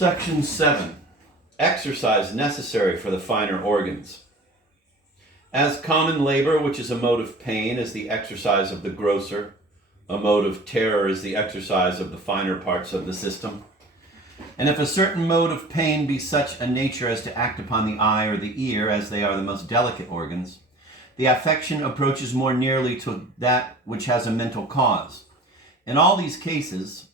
Section 7. Exercise necessary for the finer organs. As common labor, which is a mode of pain, is the exercise of the grosser, a mode of terror is the exercise of the finer parts of the system. And if a certain mode of pain be such a nature as to act upon the eye or the ear, as they are the most delicate organs, the affection approaches more nearly to that which has a mental cause. In all these cases,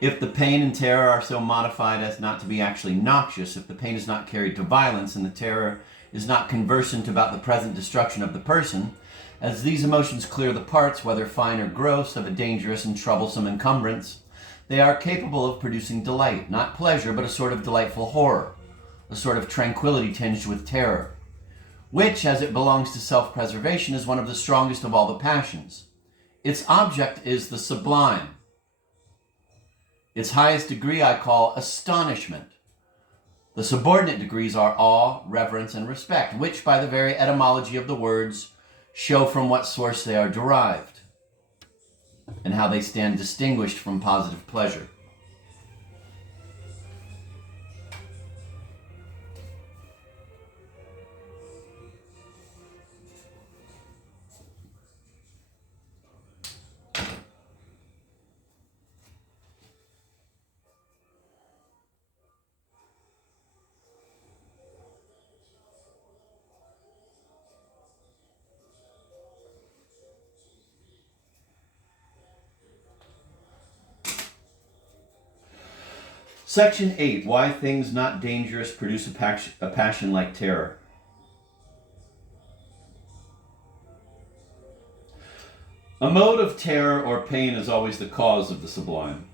if the pain and terror are so modified as not to be actually noxious, if the pain is not carried to violence and the terror is not conversant about the present destruction of the person, as these emotions clear the parts, whether fine or gross, of a dangerous and troublesome encumbrance, they are capable of producing delight, not pleasure, but a sort of delightful horror, a sort of tranquility tinged with terror, which, as it belongs to self-preservation, is one of the strongest of all the passions. Its object is the sublime. Its highest degree I call astonishment. The subordinate degrees are awe, reverence, and respect, which, by the very etymology of the words, show from what source they are derived, and how they stand distinguished from positive pleasure. Section 8. Why things not dangerous produce a passion like terror. A mode of terror or pain is always the cause of the sublime.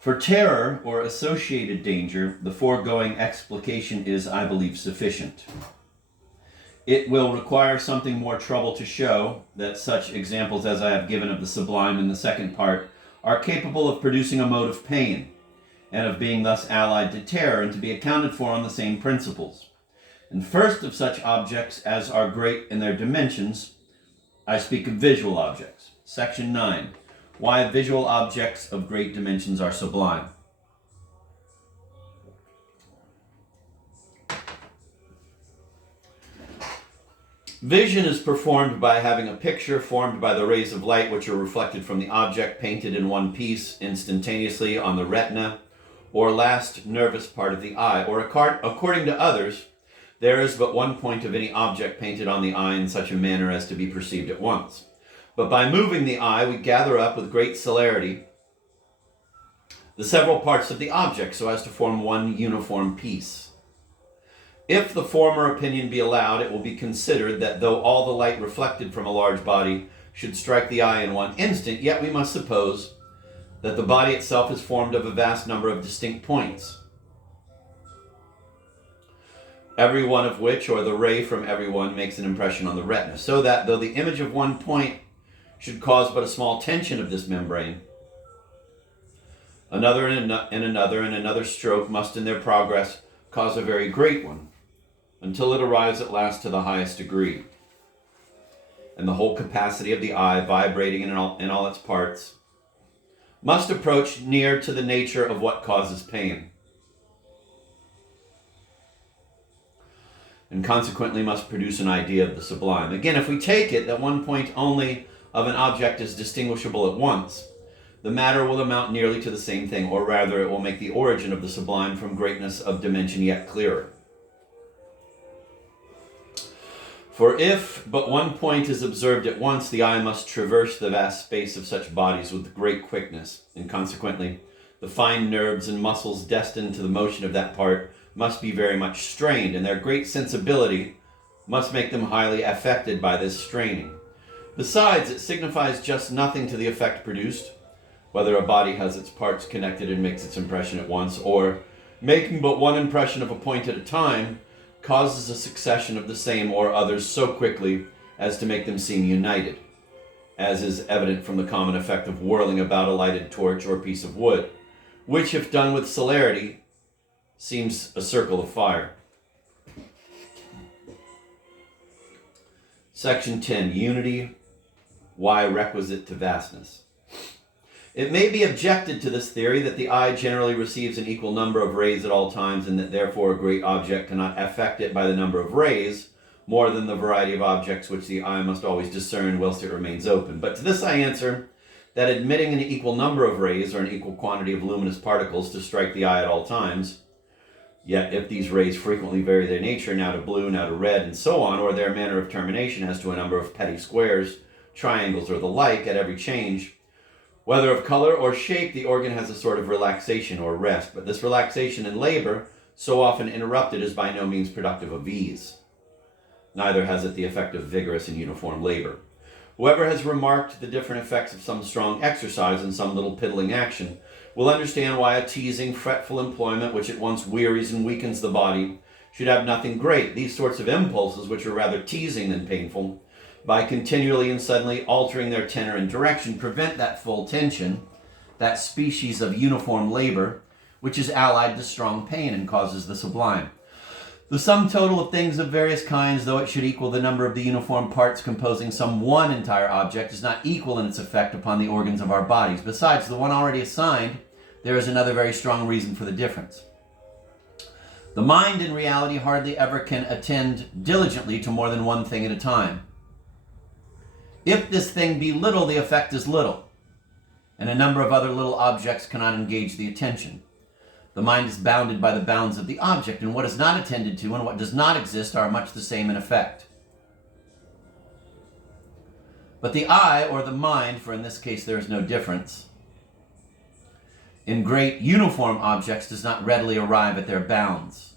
For terror or associated danger, the foregoing explication is, I believe, sufficient. It will require something more trouble to show that such examples as I have given of the sublime in the second part are capable of producing a mode of pain, and of being thus allied to terror, and to be accounted for on the same principles. And first of such objects as are great in their dimensions, I speak of visual objects. Section 9. Why visual objects of great dimensions are sublime. Vision is performed by having a picture formed by the rays of light which are reflected from the object painted in one piece instantaneously on the retina or last nervous part of the eye, or according to others, there is but one point of any object painted on the eye in such a manner as to be perceived at once. But by moving the eye, we gather up with great celerity the several parts of the object so as to form one uniform piece. If the former opinion be allowed, it will be considered that though all the light reflected from a large body should strike the eye in one instant, yet we must suppose that the body itself is formed of a vast number of distinct points, every one of which, or the ray from every one, makes an impression on the retina, so that though the image of one point should cause but a small tension of this membrane, another and another stroke must in their progress cause a very great one, until it arrives at last to the highest degree, and the whole capacity of the eye, vibrating in all its parts, must approach near to the nature of what causes pain, and consequently must produce an idea of the sublime. Again, if we take it that one point only of an object is distinguishable at once, the matter will amount nearly to the same thing, or rather it will make the origin of the sublime from greatness of dimension yet clearer. For if but one point is observed at once, the eye must traverse the vast space of such bodies with great quickness, and consequently the fine nerves and muscles destined to the motion of that part must be very much strained, and their great sensibility must make them highly affected by this straining. Besides, it signifies just nothing to the effect produced, whether a body has its parts connected and makes its impression at once, or, making but one impression of a point at a time, causes a succession of the same or others so quickly as to make them seem united, as is evident from the common effect of whirling about a lighted torch or piece of wood, which, if done with celerity, seems a circle of fire. Section 10. Unity why requisite to vastness. It may be objected to this theory that the eye generally receives an equal number of rays at all times, and that therefore a great object cannot affect it by the number of rays, more than the variety of objects which the eye must always discern whilst it remains open. But to this I answer that admitting an equal number of rays or an equal quantity of luminous particles to strike the eye at all times, yet if these rays frequently vary their nature, now to blue, now to red, and so on, or their manner of termination as to a number of petty squares, triangles, or the like at every change, whether of color or shape, the organ has a sort of relaxation or rest. But this relaxation and labor, so often interrupted, is by no means productive of ease. Neither has it the effect of vigorous and uniform labor. Whoever has remarked the different effects of some strong exercise and some little piddling action will understand why a teasing, fretful employment which at once wearies and weakens the body should have nothing great. These sorts of impulses, which are rather teasing than painful, by continually and suddenly altering their tenor and direction, prevent that full tension, that species of uniform labor, which is allied to strong pain and causes the sublime. The sum total of things of various kinds, though it should equal the number of the uniform parts composing some one entire object, is not equal in its effect upon the organs of our bodies. Besides the one already assigned, there is another very strong reason for the difference. The mind in reality hardly ever can attend diligently to more than one thing at a time. If this thing be little, the effect is little, and a number of other little objects cannot engage the attention. The mind is bounded by the bounds of the object, and what is not attended to and what does not exist are much the same in effect. But the eye, or the mind, for in this case there is no difference, in great uniform objects does not readily arrive at their bounds.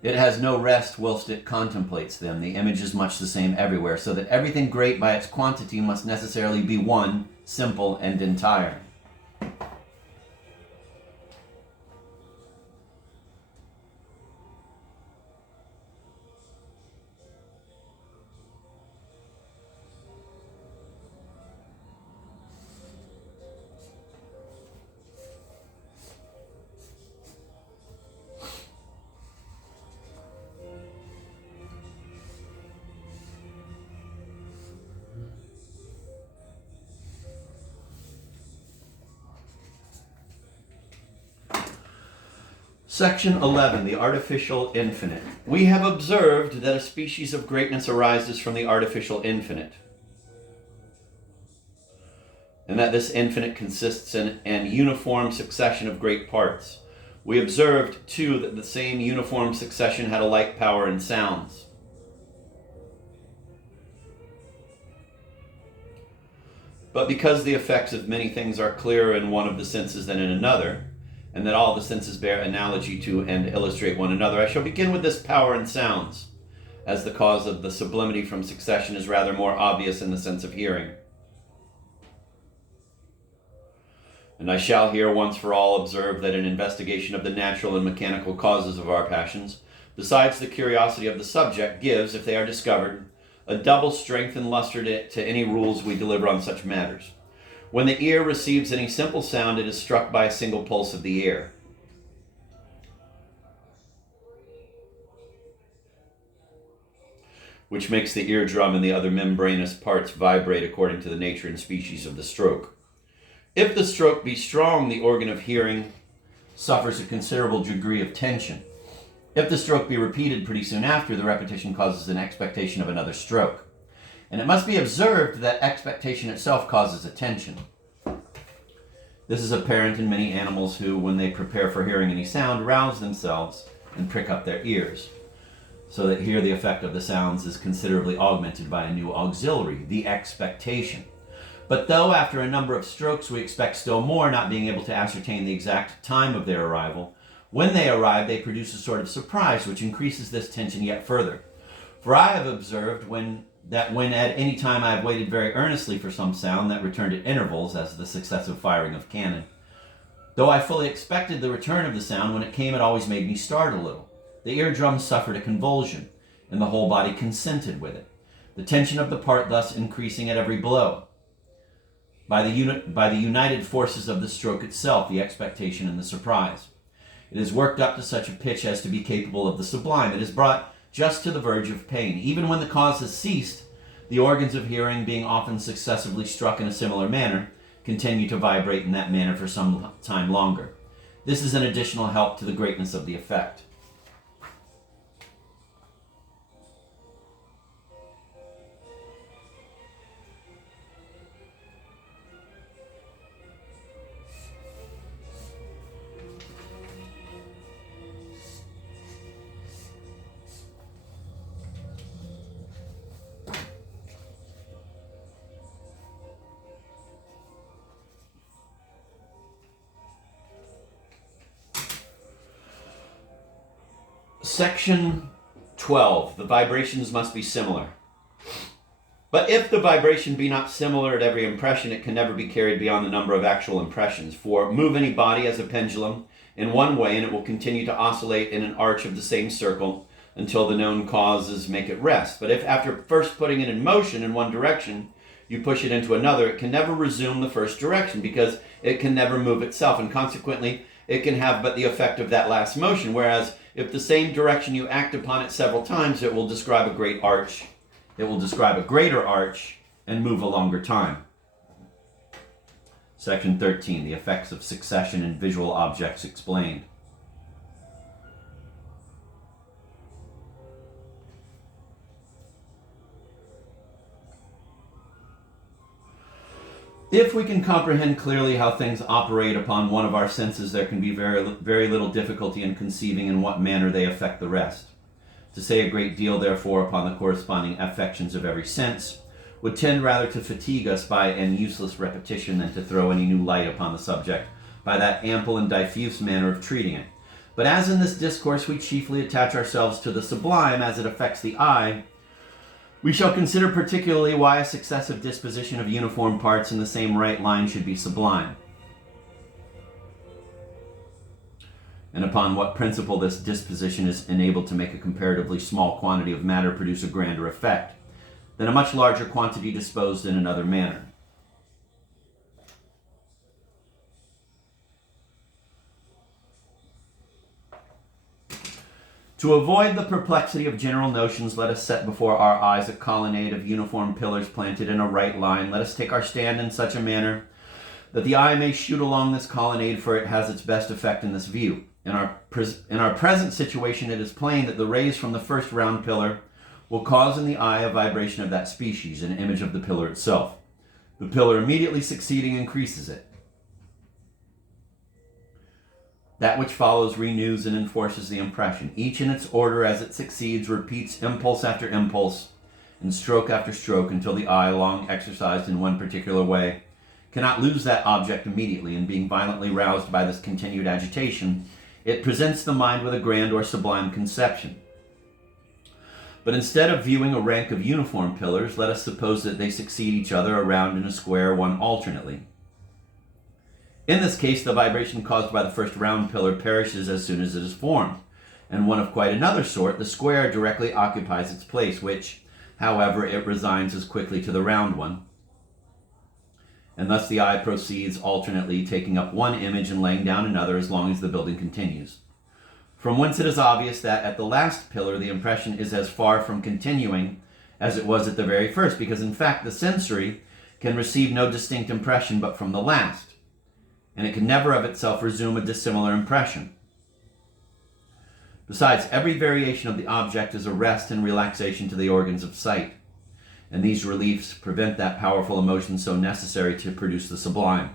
It has no rest whilst it contemplates them. The image is much the same everywhere, so that everything great by its quantity must necessarily be one, simple, and entire. Section 11, the artificial infinite. We have observed that a species of greatness arises from the artificial infinite, and that this infinite consists in an uniform succession of great parts. We observed, too, that the same uniform succession had a like power in sounds. But because the effects of many things are clearer in one of the senses than in another, and that all the senses bear analogy to and illustrate one another, I shall begin with this power in sounds, as the cause of the sublimity from succession is rather more obvious in the sense of hearing. And I shall here once for all observe that an investigation of the natural and mechanical causes of our passions, besides the curiosity of the subject, gives, if they are discovered, a double strength and luster to any rules we deliver on such matters. When the ear receives any simple sound, it is struck by a single pulse of the ear. Which makes the eardrum and the other membranous parts vibrate according to the nature and species of the stroke. If the stroke be strong, the organ of hearing suffers a considerable degree of tension. If the stroke be repeated pretty soon after, the repetition causes an expectation of another stroke. And it must be observed that expectation itself causes a tension. This is apparent in many animals who, when they prepare for hearing any sound, rouse themselves and prick up their ears, so that here the effect of the sounds is considerably augmented by a new auxiliary, the expectation. But though after a number of strokes we expect still more, not being able to ascertain the exact time of their arrival, when they arrive they produce a sort of surprise which increases this tension yet further. For I have observed when at any time I have waited very earnestly for some sound that returned at intervals, as the successive firing of cannon, though I fully expected the return of the sound, when it came it always made me start a little. The eardrum suffered a convulsion, and the whole body consented with it, the tension of the part thus increasing at every blow. By the united forces of the stroke itself, the expectation and the surprise. It is worked up to such a pitch as to be capable of the sublime. It is brought just to the verge of pain. Even when the cause has ceased, the organs of hearing, being often successively struck in a similar manner, continue to vibrate in that manner for some time longer. This is an additional help to the greatness of the effect. Section 12. The vibrations must be similar. But if the vibration be not similar at every impression, it can never be carried beyond the number of actual impressions. For move any body as a pendulum in one way, and it will continue to oscillate in an arch of the same circle until the known causes make it rest. But if after first putting it in motion in one direction, you push it into another, it can never resume the first direction, because it can never move itself, and consequently it can have but the effect of that last motion. Whereas if the same direction you act upon it several times, it will describe a great arch. It will describe a greater arch and move a longer time. Section 13, the effects of succession in visual objects explained. If we can comprehend clearly how things operate upon one of our senses, there can be very little difficulty in conceiving in what manner they affect the rest. To say a great deal, therefore, upon the corresponding affections of every sense would tend rather to fatigue us by an useless repetition than to throw any new light upon the subject by that ample and diffuse manner of treating it. But as in this discourse we chiefly attach ourselves to the sublime as it affects the eye, we shall consider particularly why a successive disposition of uniform parts in the same right line should be sublime, and upon what principle this disposition is enabled to make a comparatively small quantity of matter produce a grander effect than a much larger quantity disposed in another manner. To avoid the perplexity of general notions, let us set before our eyes a colonnade of uniform pillars planted in a right line. Let us take our stand in such a manner that the eye may shoot along this colonnade, for it has its best effect in this view. In our present situation, it is plain that the rays from the first round pillar will cause in the eye a vibration of that species, an image of the pillar itself. The pillar immediately succeeding increases it. That which follows renews and enforces the impression. Each in its order as it succeeds repeats impulse after impulse and stroke after stroke until the eye, long exercised in one particular way, cannot lose that object immediately, and being violently roused by this continued agitation, it presents the mind with a grand or sublime conception. But instead of viewing a rank of uniform pillars, let us suppose that they succeed each other around in a square, one alternately. In this case, the vibration caused by the first round pillar perishes as soon as it is formed, and one of quite another sort, the square, directly occupies its place, which, however, it resigns as quickly to the round one. And thus the eye proceeds alternately, taking up one image and laying down another as long as the building continues. From whence it is obvious that at the last pillar the impression is as far from continuing as it was at the very first, because in fact the sensory can receive no distinct impression but from the last, and it can never of itself resume a dissimilar impression. Besides, every variation of the object is a rest and relaxation to the organs of sight, and these reliefs prevent that powerful emotion so necessary to produce the sublime.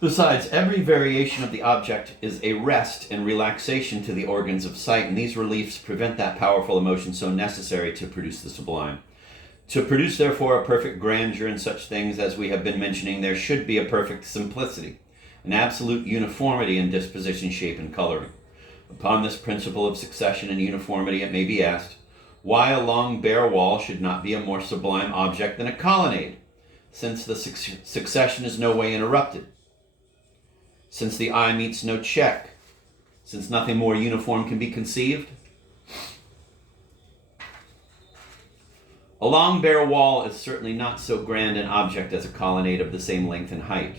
Besides, every variation of the object is a rest and relaxation to the organs of sight, and these reliefs prevent that powerful emotion so necessary to produce the sublime. To produce, therefore, a perfect grandeur in such things as we have been mentioning, there should be a perfect simplicity, an absolute uniformity in disposition, shape, and coloring. Upon this principle of succession and uniformity, it may be asked, why a long bare wall should not be a more sublime object than a colonnade, since the succession is no way interrupted, since the eye meets no check, since nothing more uniform can be conceived? A long bare wall is certainly not so grand an object as a colonnade of the same length and height.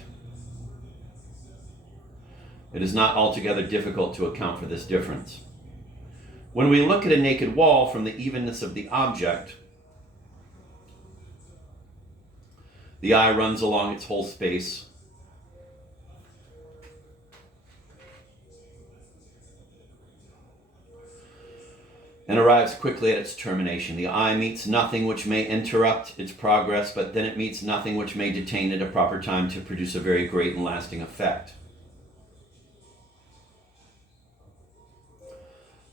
It is not altogether difficult to account for this difference. When we look at a naked wall from the evenness of the object, the eye runs along its whole space, and arrives quickly at its termination. The eye meets nothing which may interrupt its progress, but then it meets nothing which may detain it a proper time to produce a very great and lasting effect.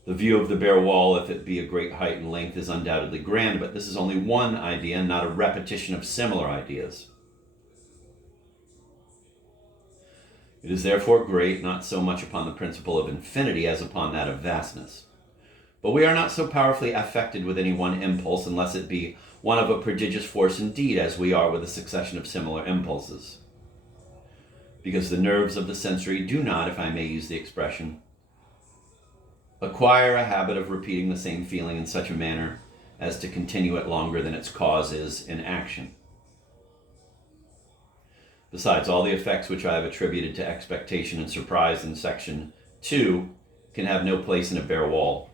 The view of the bare wall, if it be a great height and length, is undoubtedly grand, but this is only one idea, not a repetition of similar ideas. It is therefore great, not so much upon the principle of infinity as upon that of vastness. But we are not so powerfully affected with any one impulse, unless it be one of a prodigious force indeed, as we are with a succession of similar impulses. Because the nerves of the sensory do not, if I may use the expression, acquire a habit of repeating the same feeling in such a manner as to continue it longer than its cause is in action. Besides, all the effects which I have attributed to expectation and surprise in section 2 can have no place in a bare wall.